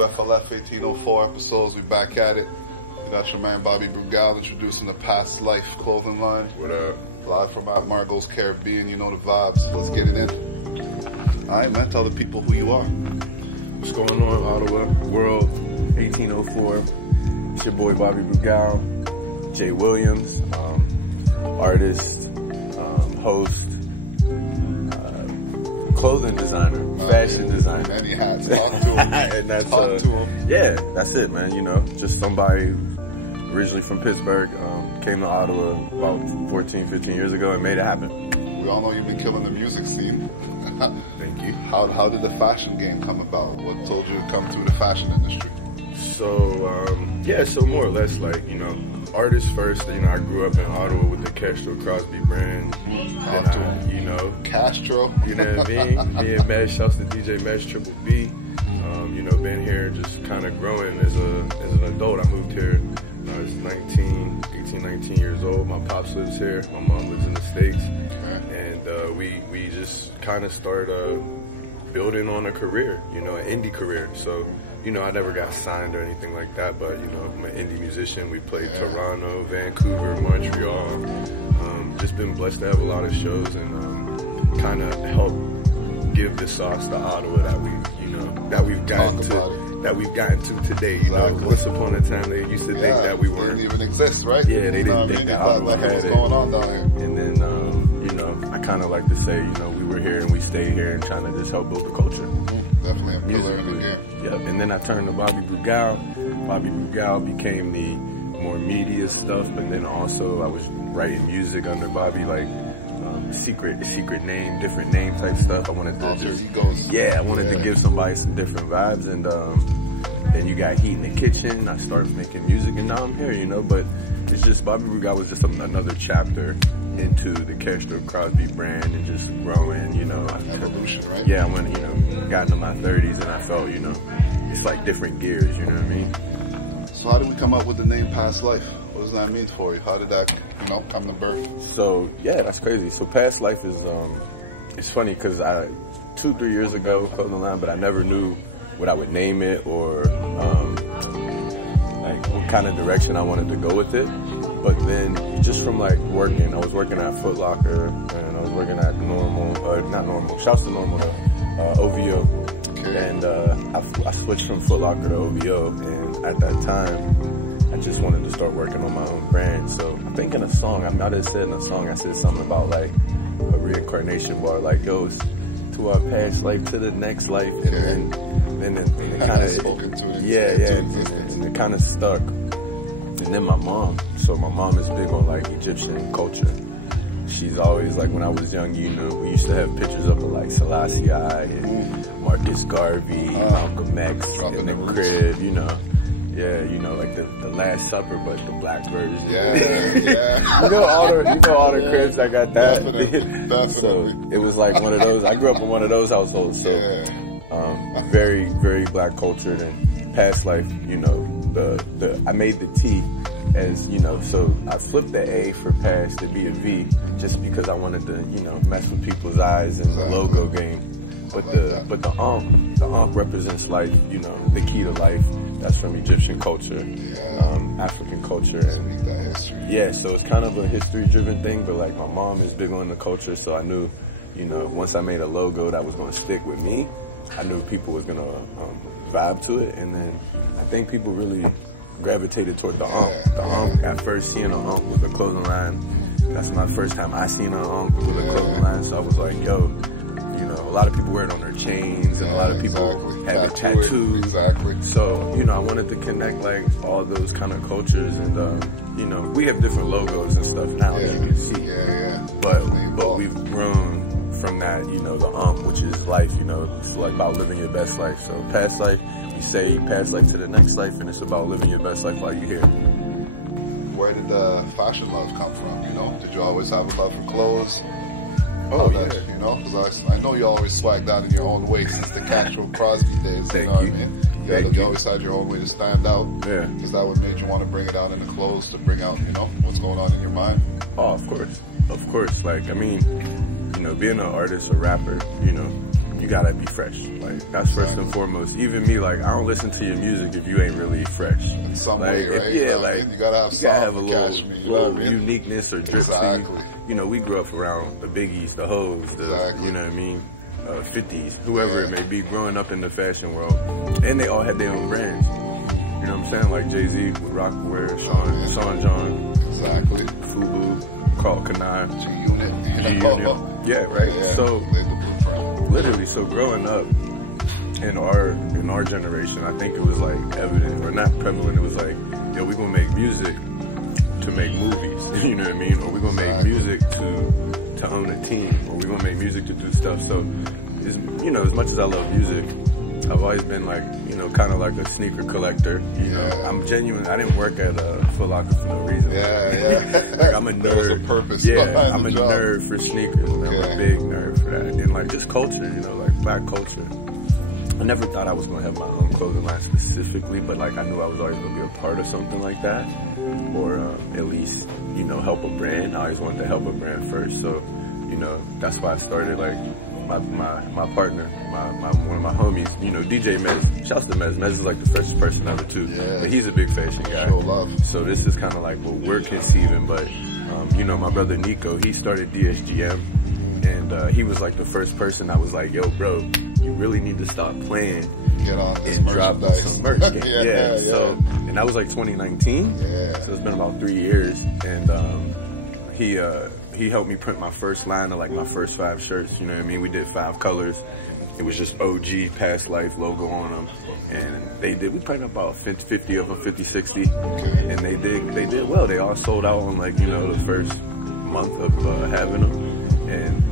UFLF 1804 episodes. We back at it. We got your man Bobby Brugal introducing the Past Life clothing line. What up? Live from at Margot's Caribbean. You know the vibes. Let's get it in. All right, man. Tell the people who you are. What's going on, Ottawa World 1804? It's your boy Bobby Brugal, Jay Williams, artist, host, clothing designer, fashion designer. Many hats. Talk to him. And that's, Talk to him. Yeah, that's it, man. You know, just somebody originally from Pittsburgh, came to Ottawa about 14, 15 years ago and made it happen. We all know you've been killing the music scene. Thank you. How did the fashion game come about? What told you to come through the fashion industry? So, so more or less like, you know, artists first. You know, I grew up in Ottawa with the Castro Crosby brand. You know, Castro. You know what I mean? Me and Mesh, shouts to DJ Mesh, Triple B. You know, been here just kind of growing as an adult. I moved here when I was 19 years old. My pops lives here. My mom lives in the States. And we just kind of started building on a career, you know, an indie career. So, you know, I never got signed or anything like that, but, you know, I'm an indie musician. We played Toronto, Vancouver, Montreal. Just been blessed to have a lot of shows and kind of help give the sauce to Ottawa that we've gotten to today. You know, once upon a time they used to think that we weren't. Didn't even exist, right? Yeah, they didn't think that Ottawa had what's going on down here. And then, you know, I kind of like to say, you know, we were here and we stayed here and trying to just help build the culture. Definitely a pillar in the game. Yep. And then I turned to Bobby Brugal. Bobby Brugal became the more media stuff, but then also I was writing music under Bobby, like secret name, different name type stuff. I wanted to I wanted to give somebody some different vibes, and then you got Heat in the Kitchen. I started making music, and now I'm here, you know. But it's just Bobby Brugal was just another chapter into the Castro Crosby brand and just growing, you know. Evolution, right? Yeah, I went, you know, got into my 30s and I felt, you know, it's like different gears, you know what I mean? So how did we come up with the name Past Life? What does that mean for you? How did that, you know, come to birth? So, yeah, that's crazy. So Past Life is, it's funny because 2-3 years ago, clothing line, but I never knew what I would name it or, like what kind of direction I wanted to go with it. But then just from like working, I was working at Foot Locker and I was working at shouts to Normal, OVO. And I switched from Foot Locker to OVO, and at that time, I just wanted to start working on my own brand. So I think in a song, I might have said in a song, I said something about like a reincarnation bar, like goes to our past life, to the next life. And then it kind of, and it kind of stuck. And then my mom is big on like Egyptian culture. She's always like, when I was young, you know, we used to have pictures of her like Selassie and Marcus Garvey, Malcolm X in the crib, you know. Yeah, you know, like the Last Supper, but the black version. Yeah. you know all the cribs that got that. Definitely. So it was like one of those. I grew up in one of those households. So very, very black cultured, and Past Life, you know, I made the T as, you know, so I flipped the A for past to be a V just because I wanted to, you know, mess with people's eyes in the logo game. But the Ankh represents life, you know, the key to life. That's from Egyptian culture, African culture. And yeah, so it's kind of a history-driven thing, but like my mom is big on the culture, so I knew, you know, once I made a logo that was going to stick with me, I knew people was going to vibe to it, and then I think people really gravitated toward the Ankh. The Ankh, at first seeing an Ankh with a clothing line, that's my first time I seen an Ankh with a clothing line, so I was like, yo, you know, a lot of people wear it on their chains, and a lot of people have it tattooed. Exactly. So, you know, I wanted to connect like all those kind of cultures, and you know, we have different logos and stuff now, as you can see. But we've grown from that, you know, the which is life, you know, it's like about living your best life. So past life, we say past life to the next life, and it's about living your best life while you're here. Where did the fashion love come from? You know, did you always have a love for clothes? You know, because I know you always swagged out in your own way since the Castro Crosby days. You know what I mean? You always had your own way to stand out. Yeah. Is that what made you want to bring it out in the clothes, to bring out, you know, what's going on in your mind? Oh, of course. Like, I mean, you know, being an artist, a rapper, you know, you gotta be fresh. Like, that's first and foremost. Even me, like, I don't listen to your music if you ain't really fresh. In some like, way, right? Yeah, like, you gotta have a little uniqueness or drip to you. You know, we grew up around the Biggies, the Hoes, you know what I mean? 50s, whoever it may be, growing up in the fashion world. And they all had their own brands. You know what I'm saying? Like Jay-Z with Rockaware, Sean John. Exactly. Fubu, Carl Kanai. G-Unit. Yeah, right? Yeah. So, literally, so growing up in our generation, I think it was like evident, or not prevalent, it was like, yo, we're gonna make music to make movies, you know what I mean? Or we're gonna make music to own a team, or we're gonna make music to do stuff. So, you know, as much as I love music, I've always been like, you know, kind of like a sneaker collector. You know, I'm genuine. I didn't work at Foot Locker for no reason. Like I'm a nerd. There was a purpose. I'm a nerd for sneakers. I'm a big nerd for that. And like just culture, you know, like black culture. I never thought I was gonna have my own clothing line specifically, but like I knew I was always gonna be a part of something like that, or at least, you know, help a brand. I always wanted to help a brand first, so you know that's why I started. Like my partner, one of my homies, you know, DJ Mez. Shouts to Mez. Mez is like the freshest person ever too. But he's a big fashion guy. Show love. So this is kind of like what we're conceiving. But you know, my brother Nico, he started DSGM, and he was like the first person that was like, yo, bro, you really need to stop playing. Get on this and drop some merch. So, and that was like 2019. So it's been about 3 years, and he helped me print my first line of like my first 5 shirts. You know what I mean? We did 5 colors. It was just OG Past Life logo on them, and we printed about 50 of them, 50, 60, and they did well. They all sold out on like, you know, the first month of having them, and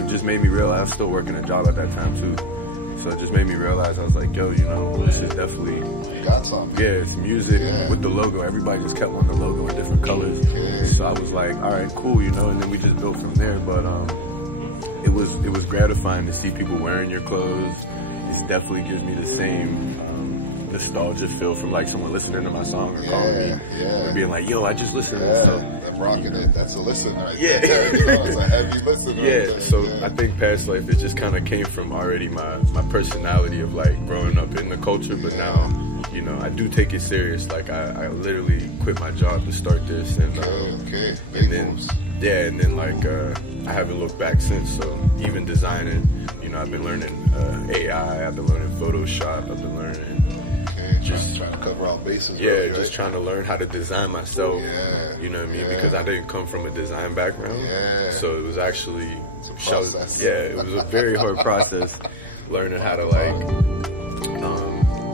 it just made me realize I was still working a job at that time too. So it just made me realize, I was like, yo, you know, this is definitely... Got something. Yeah, it's music with the logo. Everybody just kept on the logo in different colors. So I was like, all right, cool, you know, and then we just built from there. But it was gratifying to see people wearing your clothes. It definitely gives me the same nostalgia feel from like someone listening to my song or calling me and being like, yo, I just listened to this. I'm rocking it. That's a listen right there. You know, it's a heavy listen. So I think Past Life, it just kind of came from already my personality of like growing up in the culture, but now, you know, I do take it serious. Like I literally quit my job to start this, and and then like I haven't looked back since. So even designing, you know, I've been learning AI, I've been learning Photoshop, I've been learning just trying to cover all bases. Just trying to learn how to design myself. You know what I mean? Because I didn't come from a design background. So it was actually it was a very hard process learning how to like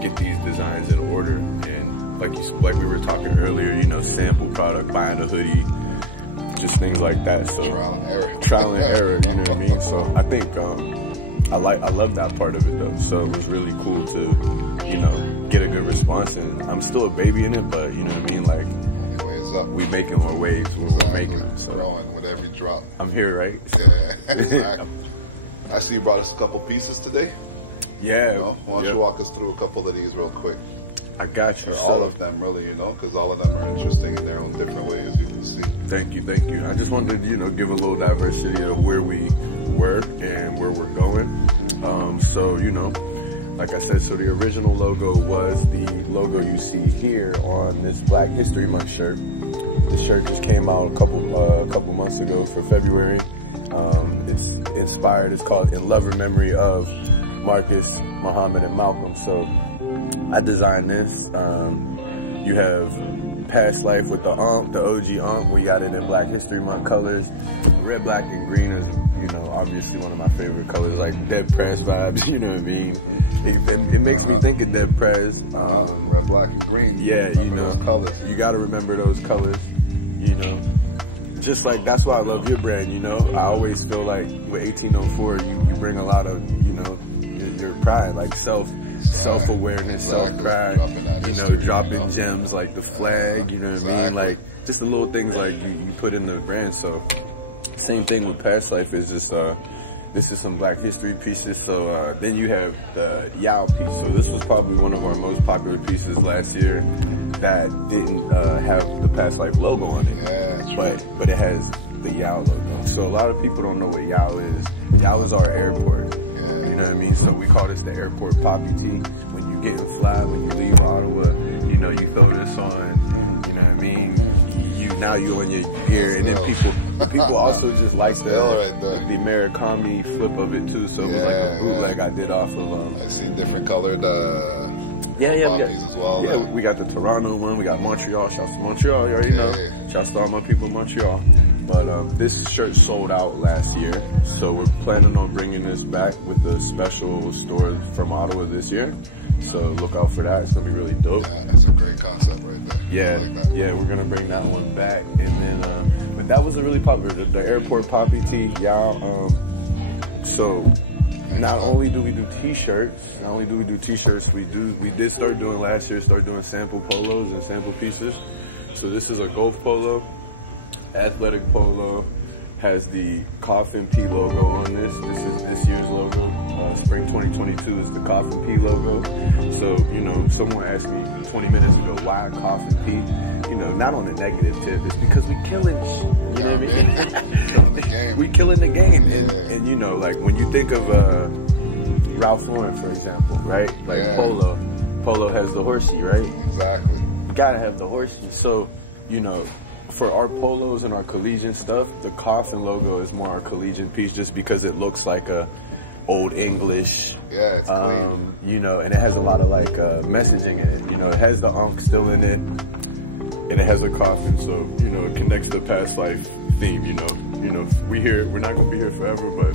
get these designs in order, and like we were talking earlier, you know, sample product, buying a hoodie, just things like that. So trial and error, you know what I mean? So I think I love that part of it though. So it was really cool to, you know, get a good response, and I'm still a baby in it, but you know what I mean, like we making more waves when we're making it. So growing with every drop. I'm here, right? Exactly. I see you brought us a couple pieces today. You know, why don't you walk us through a couple of these real quick? I got you. All of them, really, you know, because all of them are interesting in their own different way, as you can see. Thank you. I just wanted to, you know, give a little diversity of where we were and where we're going. So, you know, like I said, so the original logo was the logo you see here on this Black History Month shirt. The shirt just came out a couple months ago for February. It's inspired. It's called "In Love and Memory of Marcus, Muhammad, and Malcolm." So I designed this. You have Past Life with the OG We got it in Black History Month colors. Red, black, and green is, you know, obviously one of my favorite colors, like Dead Prez vibes, you know what I mean? It makes me think of Dead Prez. Red, black, and green. Yeah, you know, colors. You gotta remember those colors, you know. Just like, that's why I love your brand, you know. I always feel like with 1804, you bring a lot of, you know, your pride, like self-awareness, self-pride, you know, dropping gems like the flag, you know what I mean? Like, just the little things like you put in the brand. So, same thing with Past Life is just, this is some Black History pieces. So, then you have the Yao piece. So this was probably one of our most popular pieces last year that didn't have the Past Life logo on it, but it has the Yao logo. So a lot of people don't know what Yao is. Yao is our airport. You know what I mean? So we call this the airport poppy tee. When you get in fly, when you leave Ottawa, you know, you throw this on, you know what I mean? Now you on your gear, and then people also just like the Americami flip of it too. So it was like a bootleg I did off of. I seen different colored we got, as well. Yeah, we got the Toronto one, we got Montreal. Shouts to Montreal, you already know. Shouts to all my people in Montreal. But this shirt sold out last year, so we're planning on bringing this back with the special store from Ottawa this year. So look out for that. It's gonna be really dope. Yeah, that's a great concept right there. Yeah, like yeah, we're gonna bring that one back. And then, but that was a really popular, the airport poppy tee, y'all. So not only do we do t-shirts, we did start doing last year, start doing sample polos and sample pieces. So this is a golf polo, athletic polo, has the Coffin P logo on this. This is this year's logo. Spring 2022 is the Coffin P logo. So, you know, someone asked me 20 minutes ago, why Coffin P? You know, not on a negative tip, it's because we killing, you know what I mean? We killing the game. And you know, like when you think of Ralph Lauren, for example, right? Like Polo has the horsey, right? Exactly. You gotta have the horsey. So, you know, for our polos and our collegiate stuff, the Coffin logo is more our collegiate piece just because it looks like a old English, it's clean. You know, and it has a lot of like messaging in it. You know, it has the Ankh still in it, and it has a coffin, so you know it connects to past life theme. You know, we're not gonna be here forever, but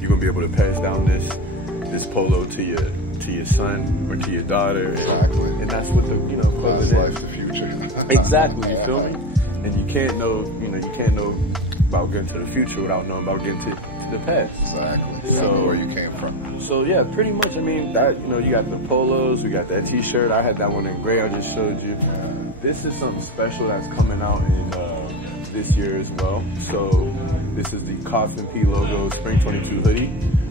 you're gonna be able to pass down this polo to your son or to your daughter. Exactly. And that's what the past life, the future. Exactly. You feel me? And you can't know about getting to the future without knowing about getting to the past. Exactly. So where you came from. So yeah, pretty much. I mean, that, you know, you got the polos, we got that t-shirt. I had that one in gray I just showed you. This is something special that's coming out in this year as well. So this is the Coffin P logo Spring 22 hoodie.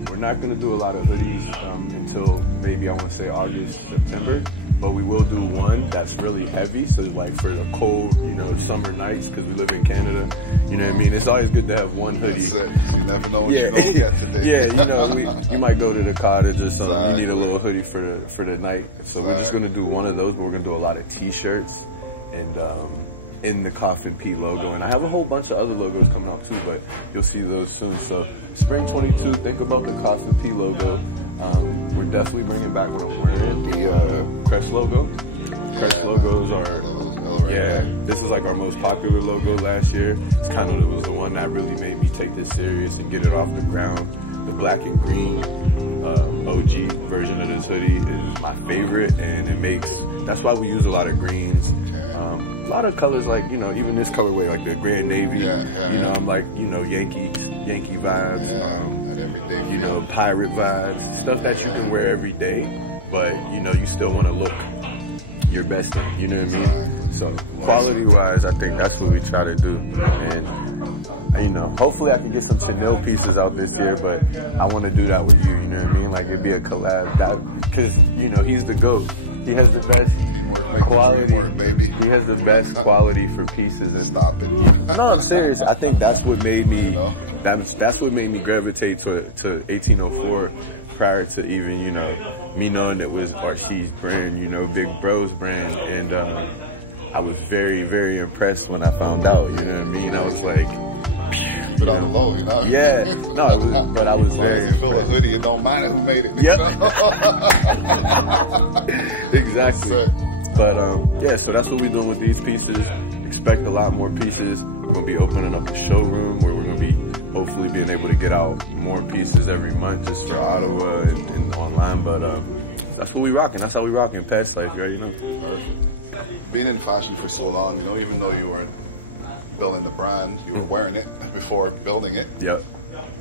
We're not going to do a lot of hoodies until maybe I want to say August, September. But we will do one that's really heavy, so like for the cold, you know, summer nights, because we live in Canada, you know what I mean? It's always good to have one hoodie. You never know what you're going to get today. Yeah, you know, you might go to the cottage or something, you need a little hoodie for the night. So we're just going to do one of those, but we're going to do a lot of t-shirts and in the Coffin P logo. And I have a whole bunch of other logos coming out too, but you'll see those soon. So Spring 22, think about the Coffin P logo. We're definitely bringing back what I'm wearing, the Crest logo. Crest logos are, this is like our most popular logo last year. It's kind of, it was the one that really made me take this serious and get it off the ground. The black and green OG version of this hoodie is my favorite, and that's why we use a lot of greens. A lot of colors, like, you know, even this colorway, like the Grand Navy, you know, I'm like, you know, Yankee vibes, you know, pirate vibes, stuff that you can wear every day, but, you know, you still want to look your best in, you know what I mean? So quality wise, I think that's what we try to do. And, you know, hopefully I can get some Chanel pieces out this year, but I want to do that with you, you know what I mean? Like, it'd be a collab, because, you know, he's the GOAT. He has the best quality. He has the best quality for pieces. And stop it. No, I'm serious. I think that's what made me. That's what made me gravitate to 1804 prior to even, you know, me knowing it was Archie's brand, you know, Big Bro's brand, and I was very, very impressed when I found out. You know what I mean? I was like. But on the low, you know? Yeah, no, it was, but I was very impressed. Feel a hoodie, it don't matter who made it. Yep. Exactly. But yeah, so that's what we're doing with these pieces. Expect a lot more pieces. We're gonna be opening up a showroom where we're gonna be hopefully being able to get out more pieces every month just for Ottawa and online. But that's what we rocking. That's how we rocking Past Life, right? You know. Perfect. Being in fashion for so long, you know, even though you weren't building the brand, you were wearing it before building it. Yep.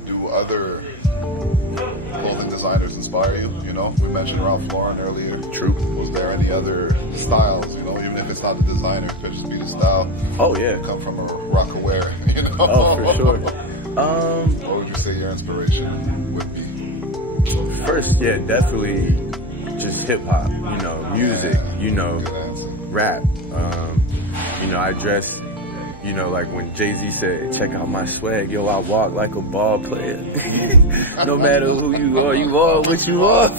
Do other clothing designers inspire you? You know, we mentioned Ralph Lauren earlier. True. Was there any other styles, you know, even if it's not the designer, it could just be the style? Oh, yeah. Come from a rock-aware, you know? Oh, for sure. What would you say your inspiration would be? First, yeah, definitely just hip-hop, you know, music, you know, rap. You know, I dress, you know, like when Jay-Z said, check out my swag, yo, I walk like a ball player. No matter who you are what you are.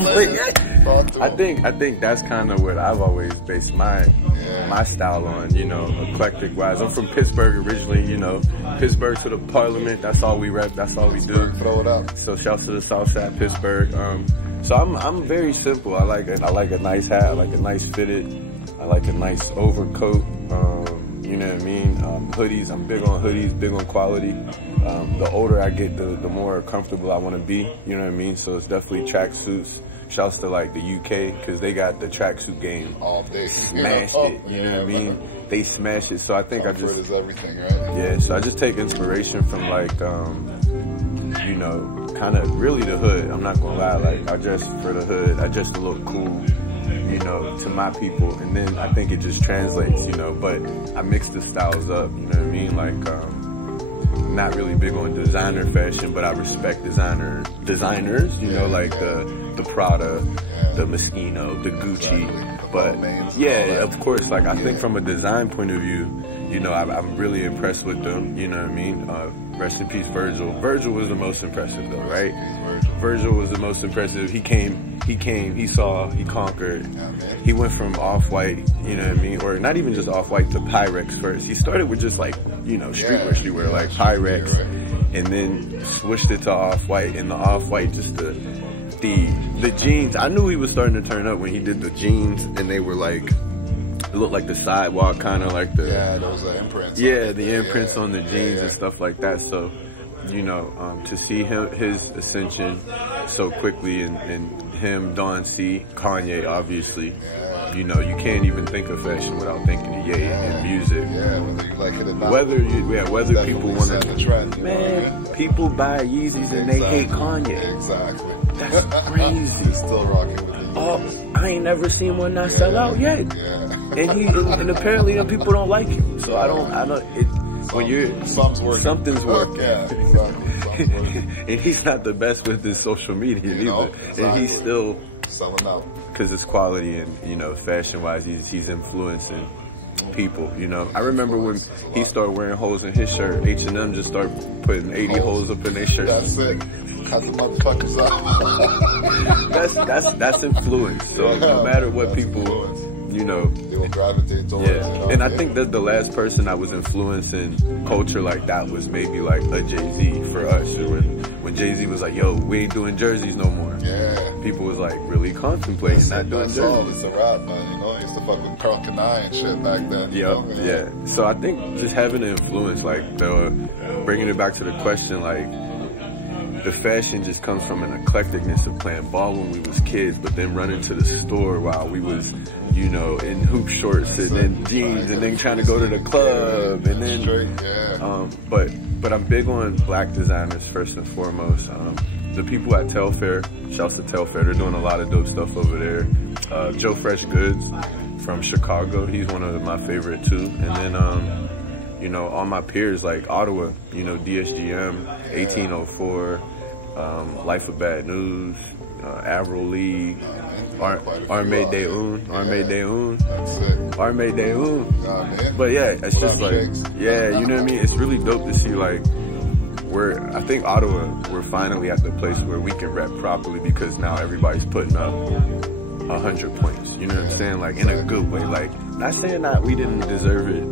I think that's kind of what I've always based my style on, you know, eclectic wise. I'm from Pittsburgh originally, you know, Pittsburgh to the Parliament, that's all we rep, that's all we do. Throw it up. So shouts to the South Side, Pittsburgh. So I'm very simple. I like a nice hat, I like a nice fitted, I like a nice overcoat. You know what I mean? Hoodies, I'm big on hoodies, big on quality. The older I get, the more comfortable I want to be, you know what I mean? So it's definitely tracksuits. Shouts to like the UK, because they got the tracksuit game. All day. Smashed it, you know what I mean? They smashed it. So I think Comfort is everything, right? Yeah, so I just take inspiration from like, you know, kind of really the hood. I'm not gonna lie, like I dress for the hood, I dress to look cool, you know, to my people, and then I think it just translates, you know, but I mix the styles up, you know what I mean? Like, not really big on designer fashion, but I respect designers, you know, like the Prada, the Moschino, the Gucci, but yeah, of course, like I think from a design point of view, you know, I'm really impressed with them, you know what I mean? Rest in peace, Virgil. Virgil was the most impressive though, right? Virgil was the most impressive. He came, he saw, he conquered. He went from off-white, you know what I mean? Or not even just off-white to Pyrex first. He started with just like, you know, streetwear, like Pyrex, and then switched it to off-white, and the off-white just the jeans. I knew he was starting to turn up when he did the jeans, and they were like, it looked like the sidewalk, kind of like the... Yeah, those are imprints. Yeah, the imprints on the jeans and stuff like that. So, you know, to see his ascension so quickly, and him, Don C, Kanye, obviously, you know, you can't even think of fashion without thinking of Ye and music. Yeah, whether you like it or not. Whether people want to... trend, man, people buy Yeezys and they hate Kanye. Exactly. That's crazy. Still rocking with the Yeezys. I ain't never seen one not sell out yet. And apparently the people don't like him. So I don't, when you're, something's working. Yeah, exactly. And he's not the best with his social media either. Exactly. And he's still selling out. Cause it's quality, and, you know, fashion wise, he's influencing people, you know. I remember when he started wearing holes in his shirt, H&M just started putting 80 holes up in their shirt. That's it. Cut the motherfuckers out. That's influence. So no matter what people, you know, they will gravitate towards. Yeah, you know? And I think that the last person I was influencing culture like that was maybe like a Jay-Z for us. When Jay-Z was like, "Yo, we ain't doing jerseys no more." Yeah, people was like really contemplating not doing jerseys. It's a rap, man. You know, I used to fuck with Carl Kanai and shit back then. Yeah. So I think just having an influence, like bringing it back to the question, like, the fashion just comes from an eclecticness of playing ball when we was kids, but then running to the store while we was, you know, in hoop shorts and then jeans, and then trying to go to the club, and then, but I'm big on black designers first and foremost. The people at Telfair, shouts to Telfair, they're doing a lot of dope stuff over there. Joe Fresh Goods from Chicago, he's one of my favorite too. And then, you know, all my peers like Ottawa, you know, DSGM, 1804, Life of Bad News, Avril Lee, Armé Deun. But yeah, it's just like, yeah, you know what I mean? It's really dope to see, like, I think Ottawa, we're finally at the place where we can rep properly, because now everybody's putting up 100 points, you know what I'm saying? Like, in a good way. Like, not saying that we didn't deserve it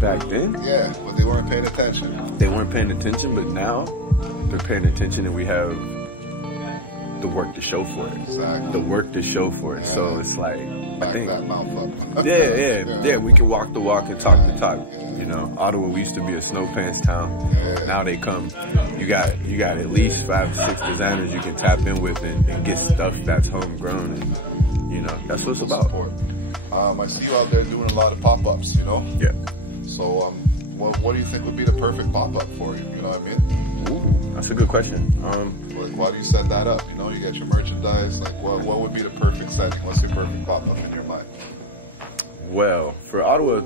back then. Yeah, but they weren't paying attention. They weren't paying attention, but now they're paying attention, and we have the work to show for it. Exactly. The work to show for it. Yeah. So it's like, I think, that mouth up. yeah, we can walk the walk and talk the talk. You know, Ottawa, we used to be a snow pants town. Yeah. Now they come, you got at least 5 to 6 designers you can tap in with and get stuff that's homegrown, and, you know, that's what it's about. I see you out there doing a lot of pop-ups, you know? Yeah. So, what do you think would be the perfect pop-up for you? You know what I mean? Ooh, that's a good question. Like, why do you set that up? You know, you get your merchandise. Like, what would be the perfect setting? What's your perfect pop-up in your mind? Well, for Ottawa,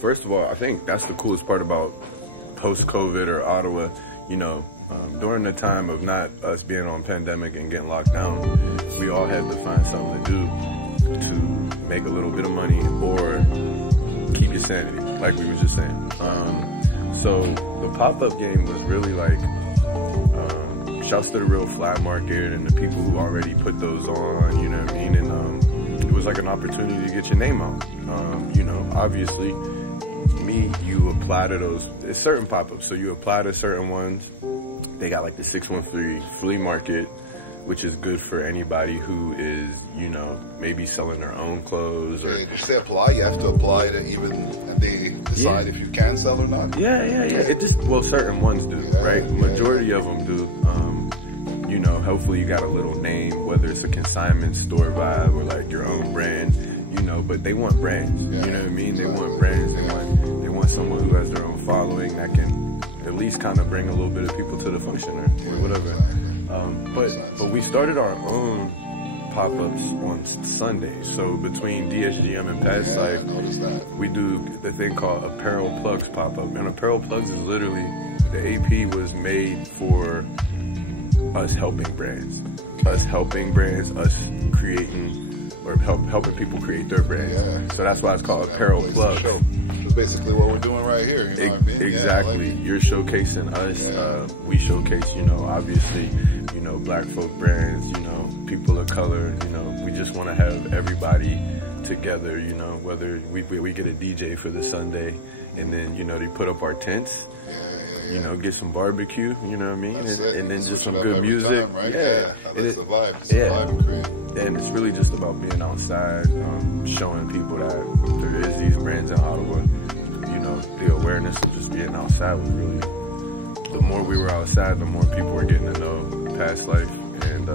first of all, I think that's the coolest part about post-COVID or Ottawa. You know, during the time of not us being on pandemic and getting locked down, we all had to find something to do to make a little bit of money or keep your sanity, like we were just saying. So the pop-up game was really like, shouts to the real fly market and the people who already put those on, you know what I mean? And it was like an opportunity to get your name out. You know, obviously, you apply to those, it's certain pop-ups. So you apply to certain ones. They got like the 613 flea market, which is good for anybody who is, you know, maybe selling their own clothes. Or if they apply, you have to apply to even, and they decide if you can sell or not? Yeah. It just, well, certain ones do, right? Majority of them do. You know, hopefully you got a little name, whether it's a consignment store vibe or like your own brand, you know, but they want brands, you know what I mean? They want brands, they want someone who has their own following that can at least kind of bring a little bit of people to the function or whatever. But we started our own pop-ups on Sundays. So between DSGM and Past Life, we do the thing called Apparel Plugs pop-up. And Apparel Plugs is literally, the AP was made for us helping brands, us creating or helping people create their brands. So that's why it's called Apparel Plugs. That's basically what we're doing right here. You know what I mean? Exactly. You're showcasing us. We showcase, you know, obviously, you know, black folk brands, you know, people of color, you know, we just want to have everybody together, you know, whether we get a DJ for the Sunday and then, you know, they put up our tents. You know, get some barbecue, you know what I mean? And then just some good music. Time, right? That's the vibe. It's the vibe we create. And it's really just about being outside, showing people that there is these brands in Ottawa. You know, the awareness of just being outside was really, the more we were outside, the more people were getting to know Past Life. And,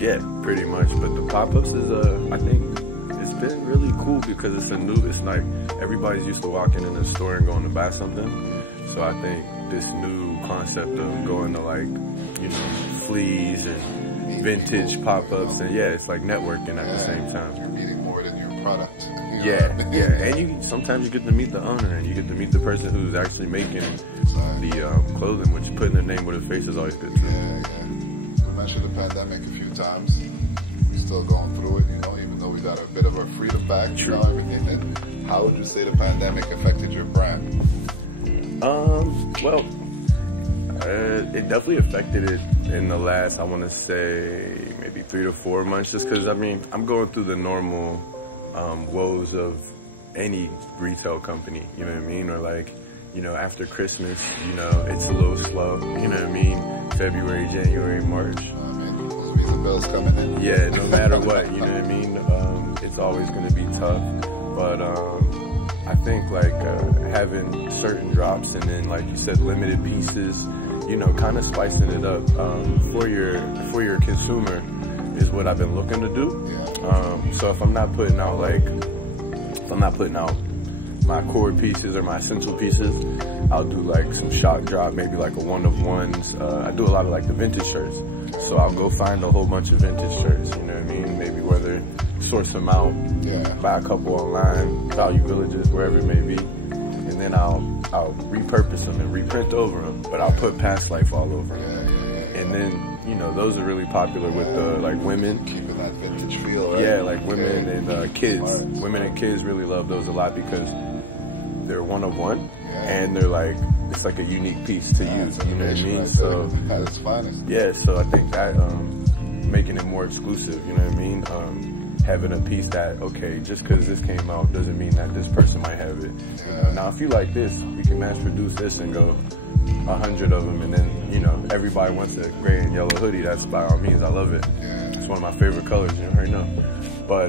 yeah, pretty much. But the pop-ups is, I think, it's been really cool because it's like everybody's used to walking in the store and going to buy something. So I think this new concept of going to like, you know, fleas and vintage pop-ups and it's like networking at the same time. You're meeting more than your product. And sometimes you get to meet the owner and you get to meet the person who's actually making the clothing, which putting their name with a face is always good too. We mentioned the pandemic a few times. We're still going through it, you know, even though we got a bit of our freedom back. True. You know, everything. How would you say the pandemic affected your brand? Well, it definitely affected it in the last, I want to say, maybe 3 to 4 months, just because, I mean, I'm going through the normal woes of any retail company, you know what I mean? Or like, you know, after Christmas, you know, it's a little slow, you know what I mean? February, January, March. I mean, those visa bills coming in. Yeah, no matter what, you know what I mean? It's always going to be tough, but I think like having certain drops and then, like you said, limited pieces, you know, kind of spicing it up for your consumer is what I've been looking to do. So if I'm not putting out my core pieces or my essential pieces, I'll do like some shock drop, maybe like a one of ones. I do a lot of like the vintage shirts, so I'll go find a whole bunch of vintage shirts. You know what I mean? Maybe whether source them out, buy a couple online, Value Villages, wherever it may be, and then I'll repurpose them and reprint over them, but I'll put Past Life all over them. And then, you know, those are really popular with like women. Keeping that vintage feel, right? Yeah, like women and kids. Women and kids really love those a lot because they're one of one, and they're like, it's like a unique piece to use, you know what I mean? So, at its finest. Yeah, so I think that making it more exclusive, you know what I mean? Having a piece that, okay, just because this came out doesn't mean that this person might have it. You know? Now, if you like this, we can mass produce this and go 100 of them, and then, you know, everybody wants a gray and yellow hoodie. That's by all means, I love it. It's one of my favorite colors, you already know. But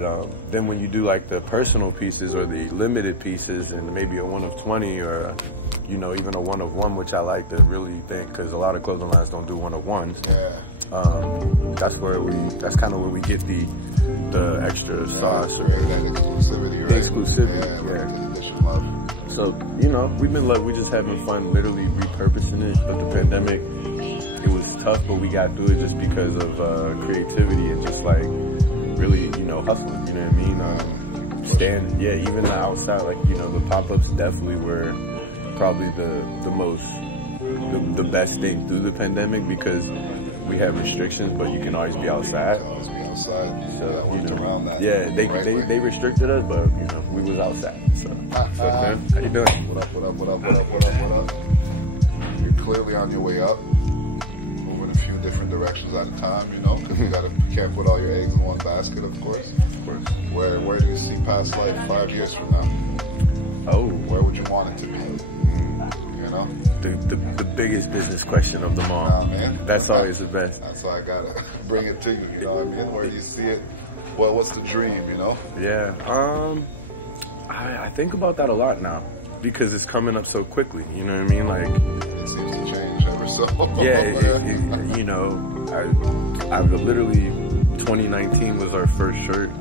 then when you do like the personal pieces or the limited pieces and maybe a 1 of 20 or, you know, even a 1 of 1, which I like to really think, because a lot of clothing lines don't do 1 of 1s. That's kind of where we get the extra sauce or that exclusivity, right? The exclusivity, Love. So, you know, we just having fun literally repurposing it, but the pandemic, it was tough, but we got through it just because of creativity and just like really, you know, hustling, you know what I mean? Even the outside, like, you know, the pop-ups definitely were probably the best thing through the pandemic because we have restrictions, but you can always be outside. So I worked around that. Yeah, they restricted us, but you know, we was outside. So, man, how you doing? What up? You're clearly on your way up, moving a few different directions at a time, you know, because you can't put all your eggs in one basket, of course. Where do you see past life 5 years from now? Oh, where would you want it to be? You know, the biggest business question of them all. Nah, man. That's always the best. That's why I gotta bring it to you. You know what I mean? Where do you see it? Well, what's the dream? You know? Yeah. I think about that a lot now because it's coming up so quickly. You know what I mean? Like it seems to change ever so. Yeah. You know, I've literally 2019 was our first shirt.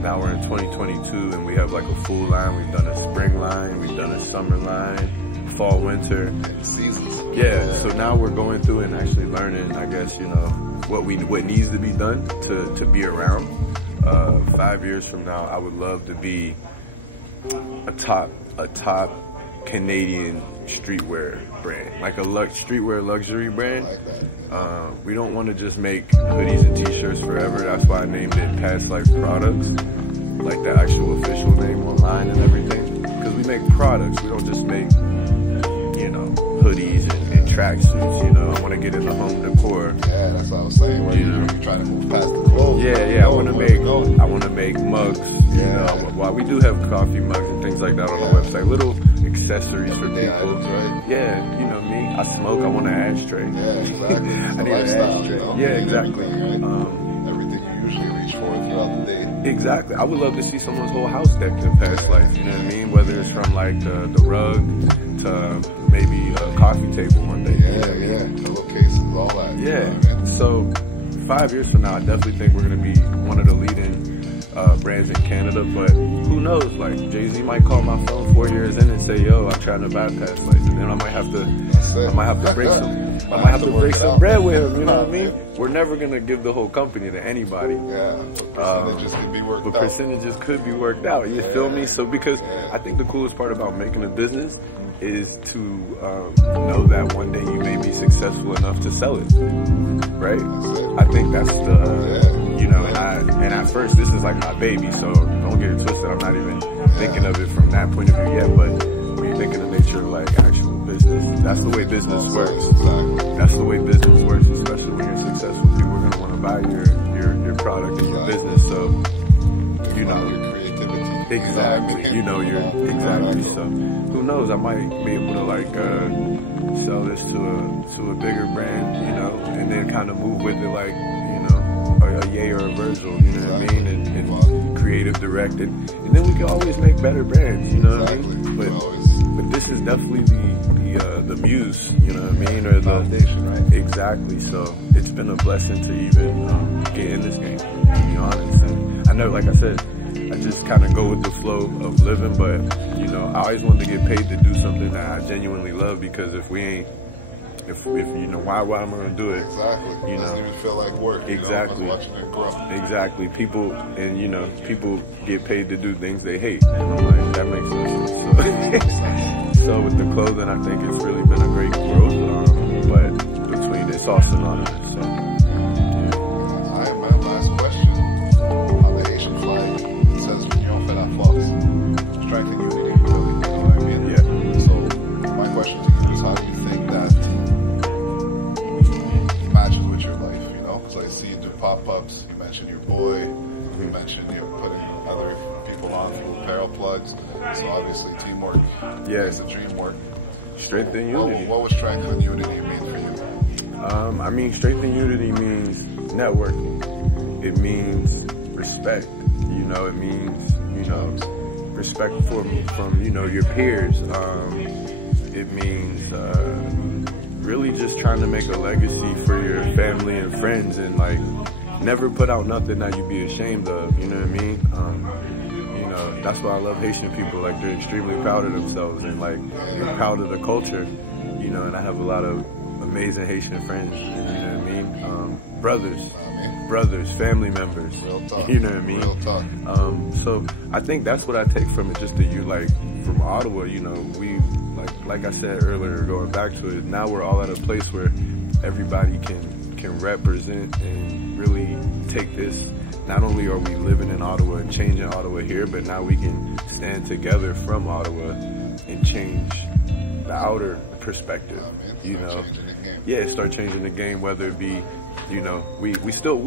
Now we're in 2022 and we have like a full line. We've done a spring line, we've done a summer line, fall, winter. Seasons. Yeah, so now we're going through and actually learning, I guess, you know, what needs to be done to be around. 5 years from now, I would love to be a top Canadian streetwear brand, like a streetwear luxury brand. Like that. We don't want to just make hoodies and t-shirts forever. That's why I named it Past Life Products, like the actual official name online and everything. Because we make products, we don't just make, you know, hoodies and tracksuits. You know, I want to get into home decor. Yeah, that's what I was saying. Where you're trying to move past the clothes. Yeah. I want to make mugs. You know, while we do have coffee mugs and things like that on the website, little accessories for people. Right? Yeah, you know me. I smoke. I want an ashtray. Yeah, exactly. I need an ashtray. You know? Yeah, exactly. Everything you usually reach for throughout the day. Exactly. I would love to see someone's whole house decked in past life. You know what I mean? Whether it's from like the rug to maybe a coffee table one day. Yeah. Pillowcases, all that. Yeah. So 5 years from now, I definitely think we're gonna be one of the leading brands in Canada, but who knows, like Jay-Z might call my phone 4 years in and say, yo, I'm trying to bypass life, and then I might have to break some bread with him, you know what I mean? We're never gonna give the whole company to anybody. Yeah, but percentages could be worked out, you feel me? So because I think the coolest part about making a business is to know that one day you may be successful enough to sell it, right? I think that's you know, and at first this is like my baby, so don't get it twisted. I'm not even thinking of it from that point of view yet, but when you think of the nature of like actual business, that's the way business works. That's the way business works, especially when you're successful. People are gonna want to buy your product and your business, so you know your creativity. Exactly. You know exactly. So who knows? I might be able to like sell this to a bigger brand, you know, and then kind of move with it like, you know, a Ye or a Virgil, you know what I mean, and creative directed, and then we can always make better brands, you know what I mean. But this is definitely the muse, you know what I mean, or the foundation, right? Exactly. So it's been a blessing to even get in this game, to be honest. And I know, like I said, I just kind of go with the flow of living, but you know, I always wanted to get paid to do something that I genuinely love, because if you know, why am I gonna do it? Exactly. You know, it doesn't even feel like work. Exactly. You know, watching it grow. Exactly. People get paid to do things they hate. And I'm like, that makes no sense. So with the clothing, I think it's really been a great growth. But between it's all synonymous. So. Alright, my last question. On the Haitian flag, it says UFLF. Strength and unity, really. You know what I mean? Yeah. So my question to you is, how do you think that matches with your life, you know? Because I see you do pop-ups, you mentioned your boy, you mentioned you're putting other people on through apparel plugs, so obviously teamwork is a dream work. Strength and unity. What would strength and unity mean for you? I mean, strength and unity means networking. It means respect. You know, it means, you know, respect from you know, your peers. It means really just trying to make a legacy for your family and friends, and like never put out nothing that you'd be ashamed of, you know what I mean? You know, that's why I love Haitian people. Like, they're extremely proud of themselves and like they're proud of the culture, you know, and I have a lot of amazing Haitian friends, you know what I mean? Brothers, family members, you know what I mean? Real talk. So I think that's what I take from it, just that you like, from Ottawa, you know, we, like I said earlier, going back to it, now we're all at a place where everybody can can represent and really take this. Not only are we living in Ottawa and changing Ottawa here, but now we can stand together from Ottawa and change the outer perspective, you know. Yeah, start changing the game, whether it be, you know, we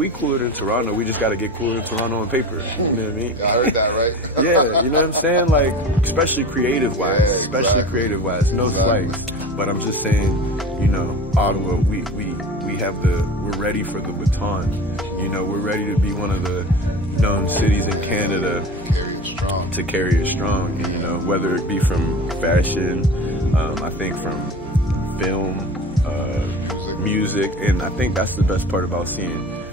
cooler than Toronto. We just got to get cooler than Toronto on paper. You know what I mean? I heard that, right? Yeah, you know what I'm saying? Like, especially creative-wise. Creative-wise. No slights. But I'm just saying, you know, Ottawa, we we're ready for the baton. You know, we're ready to be one of the known cities in Canada to carry it strong. And, you know, whether it be from fashion, I think from film, music, and I think that's the best part about seeing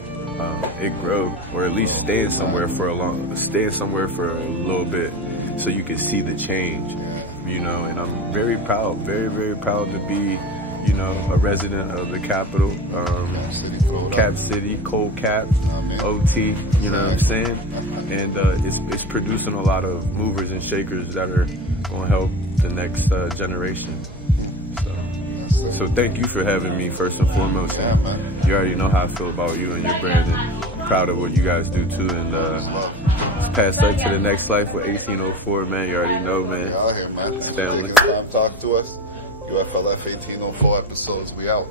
it grow, or at least staying somewhere for a little bit, so you can see the change. You know, and I'm very proud, very proud to be, you know, a resident of the capital, Cap City, Cold Cap, OT, you know what I'm saying? And it's producing a lot of movers and shakers that are going to help the next generation. So thank you for having me, first and foremost. And you already know how I feel about you and your brand, and proud of what you guys do too. And it's Past Life to the Next Life with 1804, man. You already know, man. Out here, man. It's family. Taking the time to talk to us. UFLF 1804 episodes. We out.